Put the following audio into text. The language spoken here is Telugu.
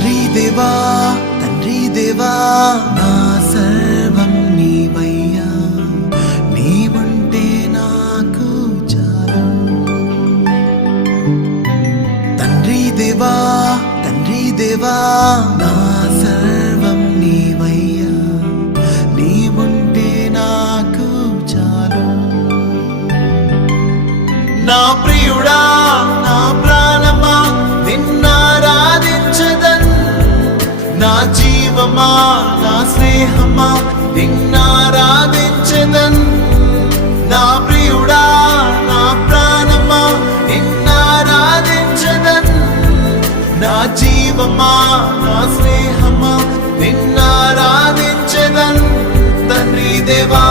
తండ్రి దేవా నా సర్వం నీవయ్యా, నీవుంటే నాకు చాలు. తండ్రి దేవా నా సర్వం నీవయ్యా, నీవుంటే నాకు చాలు. నా ప్రియుడా నా ప్రాణమా నిన్నారాధించదన్, నా జీవమా నా స్నేహమా నిన్నారాధించదన్. నా ప్రియుడా నా ప్రాణమా నిన్నారాధించదన్, నా జీవమా నా స్నేహమా నిన్నారాధించదన్. తండ్రి దేవా